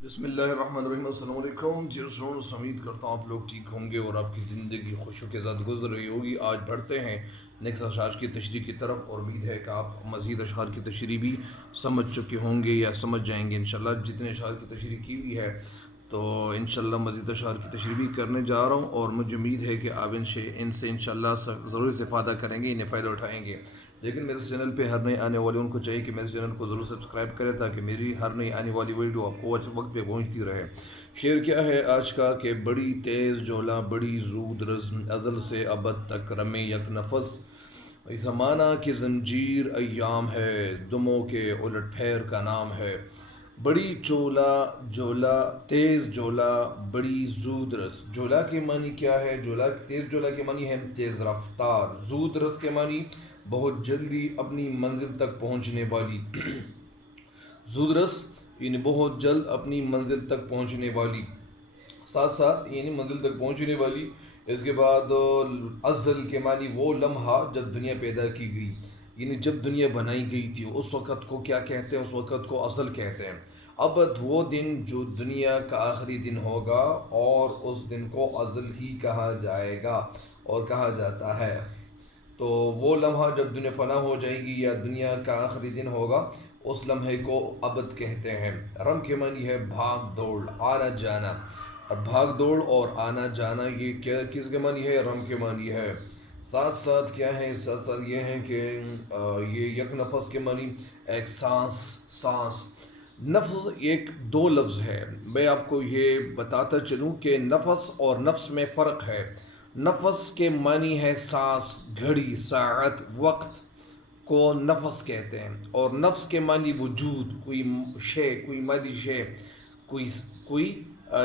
بسم اللہ الرحمن الرحیم۔ السلام علیکم جی رسول، امید کرتا ہوں آپ لوگ ٹھیک ہوں گے اور آپ کی زندگی خوشیوں کے ساتھ گزر رہی ہوگی۔ آج بڑھتے ہیں نیکسٹ اشعار کی تشریح کی طرف، اور امید ہے کہ آپ مزید اشعار کی تشریح بھی سمجھ چکے ہوں گے یا سمجھ جائیں گے انشاءاللہ۔ جتنے اشعار کی تشریح کی ہوئی ہے تو انشاءاللہ مزید اشعار کی تشریح بھی کرنے جا رہا ہوں، اور مجھے امید ہے کہ آپ ان سے انشاءاللہ ضرور استفادہ کریں گے، انہیں فائدہ اٹھائیں گے۔ لیکن میرے چینل پہ ہر نئے آنے والے ان کو چاہیے کہ میرے چینل کو ضرور سبسکرائب کریں تاکہ میری ہر نئی آنے والی ویڈیو آپ کو وقت پہ پہنچتی رہے۔ شعر کیا ہے آج کا کہ بڑی تیز جولا بڑی زود رزم، ازل سے ابد تک رمے یک نفس، زمانہ کی زنجیر ایام ہے، دموں کے الٹ پھیر کا نام ہے۔ بڑی جولا تیز جولا بڑی زود رس، جولا کے معنی کیا ہے؟ تیز جولا کے معنی ہے تیز رفتار، زود رس کے معنی بہت جلدی اپنی منزل تک پہنچنے والی زود رس یعنی بہت جلد اپنی منزل تک پہنچنے والی، ساتھ ساتھ یعنی منزل تک پہنچنے والی۔ اس کے بعد ازل کے معنی وہ لمحہ جب دنیا پیدا کی گئی، یعنی جب دنیا بنائی گئی تھی اس وقت کو کیا کہتے ہیں؟ اس وقت کو ازل کہتے ہیں۔ ابد وہ دن جو دنیا کا آخری دن ہوگا، اور اس دن کو ازل ہی کہا جائے گا اور کہا جاتا ہے۔ تو وہ لمحہ جب دنیا فنا ہو جائے گی یا دنیا کا آخری دن ہوگا، اس لمحے کو ابد کہتے ہیں۔ رم کے معنی ہے بھاگ دوڑ، آنا جانا، اور بھاگ دوڑ اور آنا جانا یہ کس کے معنی ہے؟ رم کے معنی ہے۔ ساتھ ساتھ کیا ہے؟ ساتھ ساتھ یہ ہے کہ یہ یک نفس کے معنی ایک سانس۔ نفس ایک دو لفظ ہے، میں آپ کو یہ بتاتا چلوں کہ نفس اور نفس میں فرق ہے۔ نفس کے معنی ہے سانس، گھڑی، ساعت، وقت کو نفس کہتے ہیں، اور نفس کے معنی وجود، کوئی شے، کوئی مادی شے، کوئی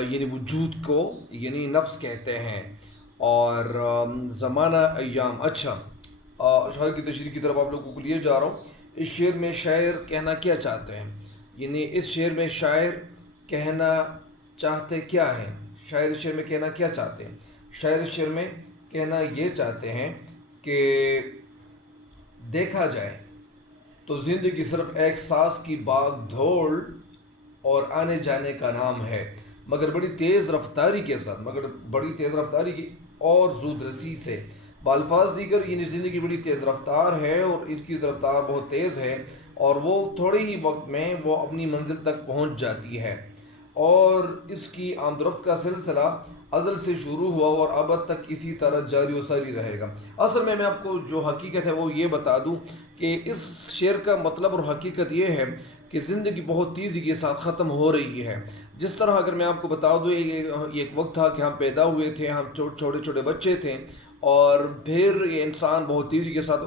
یعنی وجود کو یعنی نفس کہتے ہیں۔ اور زمانہ ایام۔ اچھا، اشعار کی تشریح کی طرف آپ لوگوں کو لیے جا رہا ہوں۔ اس شعر میں شاعر کہنا کیا چاہتے ہیں؟ یعنی اس شعر میں شاعر کہنا چاہتے کیا ہیں؟ شاعر اس شعر میں کہنا کیا چاہتے ہیں؟ شاعر اس شعر میں کہنا یہ چاہتے ہیں کہ دیکھا جائے تو زندگی صرف ایک سانس کی باغ دوڑ اور آنے جانے کا نام ہے، مگر بڑی تیز رفتاری کی اور زود رسی سے۔ بالفاظ دیگر یعنی زندگی بڑی تیز رفتار ہے اور ان کی رفتار بہت تیز ہے، اور وہ تھوڑے ہی وقت میں وہ اپنی منزل تک پہنچ جاتی ہے، اور اس کی آمد و رفت کا سلسلہ ازل سے شروع ہوا اور ابد تک اسی طرح جاری و ساری رہے گا۔ اصل میں آپ کو جو حقیقت ہے وہ یہ بتا دوں کہ اس شعر کا مطلب اور حقیقت یہ ہے کہ زندگی بہت تیزی کے ساتھ ختم ہو رہی ہے۔ جس طرح اگر میں آپ کو بتا دوں، ایک وقت تھا کہ ہم پیدا ہوئے تھے، ہم چھوٹے چھوٹے بچے تھے، اور پھر یہ انسان بہت تیزی کے ساتھ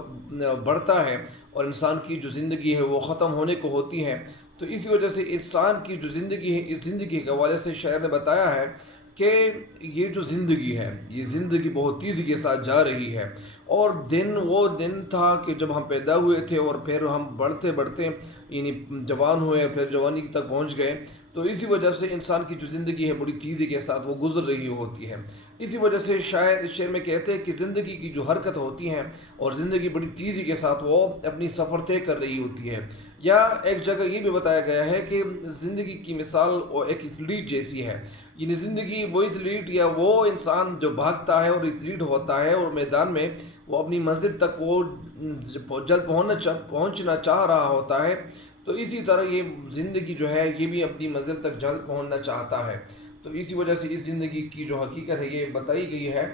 بڑھتا ہے اور انسان کی جو زندگی ہے وہ ختم ہونے کو ہوتی ہے۔ تو اسی وجہ سے انسان کی جو زندگی ہے، اس زندگی کے حوالے سے شاعر نے بتایا ہے کہ یہ جو زندگی ہے یہ زندگی بہت تیزی کے ساتھ جا رہی ہے، اور وہ دن تھا کہ جب ہم پیدا ہوئے تھے اور پھر ہم بڑھتے بڑھتے یعنی جوان ہوئے، پھر جوانی تک پہنچ گئے۔ تو اسی وجہ سے انسان کی جو زندگی ہے بڑی تیزی کے ساتھ وہ گزر رہی ہوتی ہے۔ اسی وجہ سے شاعر اس شعر میں کہتے ہیں کہ زندگی کی جو حرکت ہوتی ہے اور زندگی بڑی تیزی کے ساتھ وہ اپنی سفر طے کر رہی ہوتی ہے۔ یا ایک جگہ یہ بھی بتایا گیا ہے کہ زندگی کی مثال ایک ایتھلیٹ جیسی ہے، یعنی زندگی وہ ایتھلیٹ یا وہ انسان جو بھاگتا ہے اور ایتھلیٹ ہوتا ہے اور میدان میں وہ اپنی منزل تک وہ جلد پہنچنا چاہ رہا ہوتا ہے، تو اسی طرح یہ زندگی جو ہے یہ بھی اپنی منزل تک جلد پہنچنا چاہتا ہے۔ تو اسی وجہ سے اس زندگی کی جو حقیقت ہے یہ بتائی گئی ہے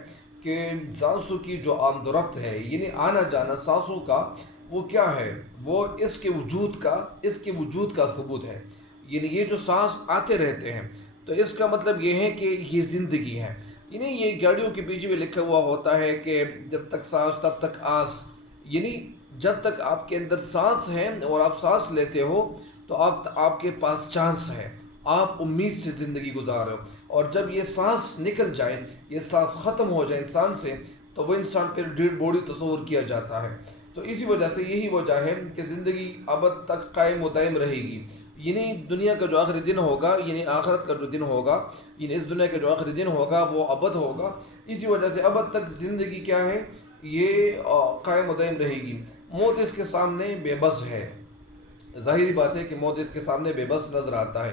کہ سانسوں کی جو آمد و رفت ہے یعنی آنا جانا سانسوں کا، وہ کیا ہے؟ وہ اس کے وجود کا ثبوت ہے۔ یعنی یہ جو سانس آتے رہتے ہیں تو اس کا مطلب یہ ہے کہ یہ زندگی ہے۔ یعنی یہ گاڑیوں کے پیچھے بھی لکھا ہوا ہوتا ہے کہ جب تک سانس تب تک آس، یعنی جب تک آپ کے اندر سانس ہے اور آپ سانس لیتے ہو تو آپ کے پاس چانس ہے، آپ امید سے زندگی گزار رہے ہو، اور جب یہ سانس نکل جائے، یہ سانس ختم ہو جائے انسان سے، تو وہ انسان پھر ڈیڈ باڈی تصور کیا جاتا ہے۔ تو اسی وجہ سے یہی وجہ ہے کہ زندگی ابد تک قائم و دائم رہے گی، یعنی دنیا کا جو آخری دن ہوگا، یعنی آخرت کا جو دن ہوگا، یعنی اس دنیا کا جو آخری دن ہوگا وہ ابد ہوگا۔ اسی وجہ سے ابد تک زندگی کیا ہے؟ یہ قائم و دائم رہے گی۔ موت اس کے سامنے بے بس ہے، ظاہری بات ہے کہ موت اس کے سامنے بے بس نظر آتا ہے۔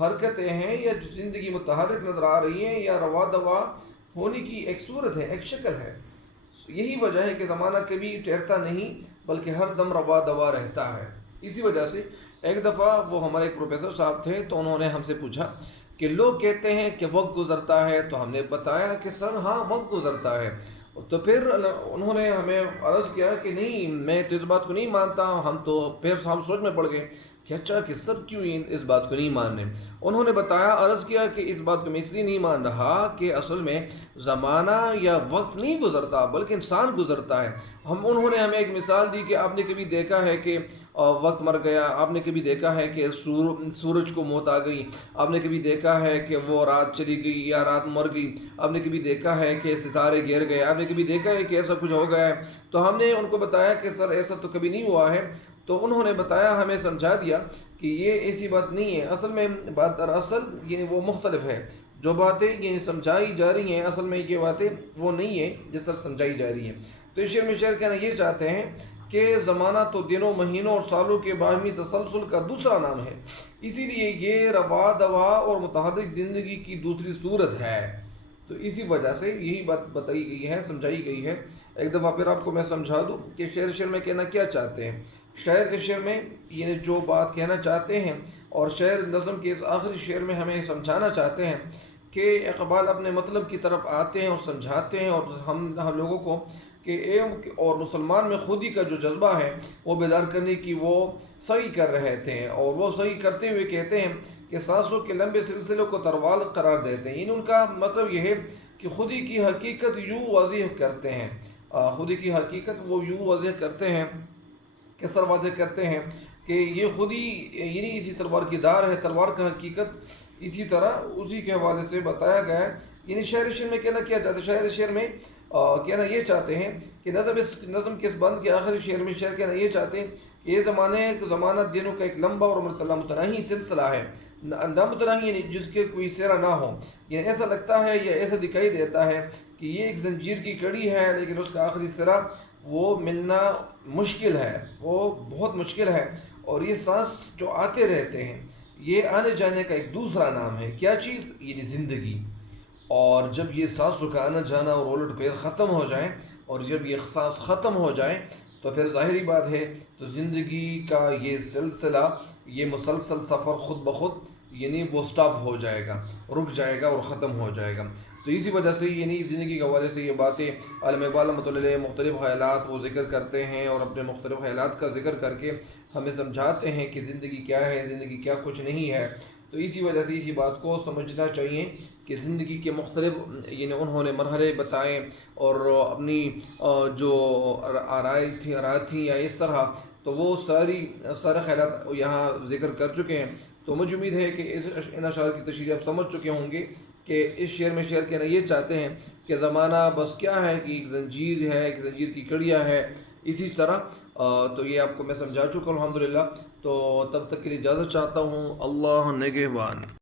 حرکتیں ہیں یا جو زندگی متحرک نظر آ رہی ہیں یا روا دوا ہونے کی ایک صورت ہے، ایک شکل ہے. یہی وجہ ہے کہ زمانہ کبھی ٹھہرتا نہیں بلکہ ہر دم روا دوا رہتا ہے. اسی وجہ سے ایک دفعہ وہ ہمارے ایک پروفیسر صاحب تھے، تو انہوں نے ہم سے پوچھا کہ لوگ کہتے ہیں کہ وقت گزرتا ہے، تو ہم نے بتایا کہ سر ہاں وقت گزرتا ہے. تو پھر انہوں نے ہمیں عرض کیا کہ نہیں میں تو اس بات کو نہیں مانتا. پھر ہم سوچ میں پڑ گئے کہ اچھا کہ سب کیوں اس بات کو نہیں ماننے. انہوں نے بتایا، عرض کیا کہ اس بات کو میں اس لیے نہیں مان رہا کہ اصل میں زمانہ یا وقت نہیں گزرتا بلکہ انسان گزرتا ہے. انہوں نے ہمیں ایک مثال دی کہ آپ نے کبھی دیکھا ہے کہ وقت مر گیا، آپ نے کبھی دیکھا ہے کہ سورج کو موت آ گئی، آپ نے کبھی دیکھا ہے کہ وہ رات چلی گئی یا رات مر گئی، آپ نے کبھی دیکھا ہے کہ ستارے گر گئے، آپ نے کبھی دیکھا ہے کہ ایسا کچھ ہو گیا ہے. تو ہم نے ان کو بتایا کہ سر ایسا تو کبھی نہیں ہوا ہے. تو انہوں نے بتایا، ہمیں سمجھا دیا کہ یہ ایسی بات نہیں ہے. اصل میں بات دراصل یعنی وہ مختلف ہے. جو باتیں یعنی سمجھائی جا رہی ہیں اصل میں یہ باتیں وہ نہیں ہیں جس طرح سمجھائی جا رہی ہیں. تو اس شعر میں شعر کہنا یہ چاہتے ہیں کہ زمانہ تو دنوں مہینوں اور سالوں کے باہمی تسلسل کا دوسرا نام ہے، اسی لیے یہ روا دوا اور متحرک زندگی کی دوسری صورت ہے. تو اسی وجہ سے یہی بات بتائی گئی ہے، سمجھائی گئی ہے. ایک دفعہ پھر آپ کو میں سمجھا دوں کہ شعر میں کہنا کیا چاہتے ہیں. شعر میں یہ جو بات کہنا چاہتے ہیں، اور شعر نظم کے اس آخری شعر میں ہمیں سمجھانا چاہتے ہیں کہ اقبال اپنے مطلب کی طرف آتے ہیں اور سمجھاتے ہیں، اور ہم لوگوں کو کہ اور مسلمان میں خودی کا جو جذبہ ہے وہ بیدار کرنے کی وہ صحیح کر رہے تھے. اور وہ صحیح کرتے ہوئے کہتے ہیں کہ سانسوں کے لمبے سلسلے کو تروال قرار دیتے ہیں. یعنی ان کا مطلب یہ ہے کہ خودی کی حقیقت یوں واضح کرتے ہیں، خودی کی حقیقت وہ یوں واضح کرتے ہیں، کس طرح واضح کرتے ہیں کہ یہ خودی یعنی اسی تلوار کی دار ہے، تلوار کا حقیقت اسی طرح اسی کے حوالے سے بتایا گیا ہے. یعنی شعر میں کہنا کیا چاہتے ہیں، شعر میں کہنا یہ چاہتے ہیں کہ نظم کے اس بند کے آخری شعر میں شعر کہنا یہ چاہتے ہیں کہ یہ زمانہ دنوں کا ایک لمبا اور متناہی سلسلہ ہے. نہ متناہی یعنی جس کے کوئی سرا نہ ہو. یعنی ایسا لگتا ہے یا ایسا دکھائی دیتا ہے کہ یہ ایک زنجیر کی کڑی ہے لیکن اس کا آخری سرا وہ ملنا مشکل ہے، وہ بہت مشکل ہے. اور یہ سانس جو آتے رہتے ہیں یہ آنے جانے کا ایک دوسرا نام ہے. کیا چیز؟ یعنی زندگی. اور جب یہ سانسوں کا آنا جانا اور الٹ پھیر ختم ہو جائیں، اور جب یہ سانس ختم ہو جائیں تو پھر ظاہری بات ہے تو زندگی کا یہ سلسلہ، یہ مسلسل سفر خود بخود یعنی وہ سٹاپ ہو جائے گا، رک جائے گا اور ختم ہو جائے گا. تو اسی وجہ سے یعنی زندگی کے حوالے سے یہ باتیں علامہ اقبال رحمۃ اللہ علیہ مختلف خیالات وہ ذکر کرتے ہیں، اور اپنے مختلف خیالات کا ذکر کر کے ہمیں سمجھاتے ہیں کہ زندگی کیا ہے، زندگی کیا کچھ نہیں ہے. تو اسی وجہ سے اسی بات کو سمجھنا چاہیے کہ زندگی کے مختلف یعنی انہوں نے مرحلے بتائے، اور اپنی جو آرائیں تھیں یا اس طرح، تو وہ سارے خیالات یہاں ذکر کر چکے ہیں. تو مجھے امید ہے کہ ان اشعار کی تشریح آپ سمجھ چکے ہوں گے کہ اس شعر میں شعر کہنا یہ چاہتے ہیں کہ زمانہ بس کیا ہے کہ ایک زنجیر ہے، ایک زنجیر کی کڑیاں ہے. اسی طرح تو یہ آپ کو میں سمجھا چکا ہوں الحمدللہ. تو تب تک کے لیے اجازت چاہتا ہوں. اللہ نگہبان.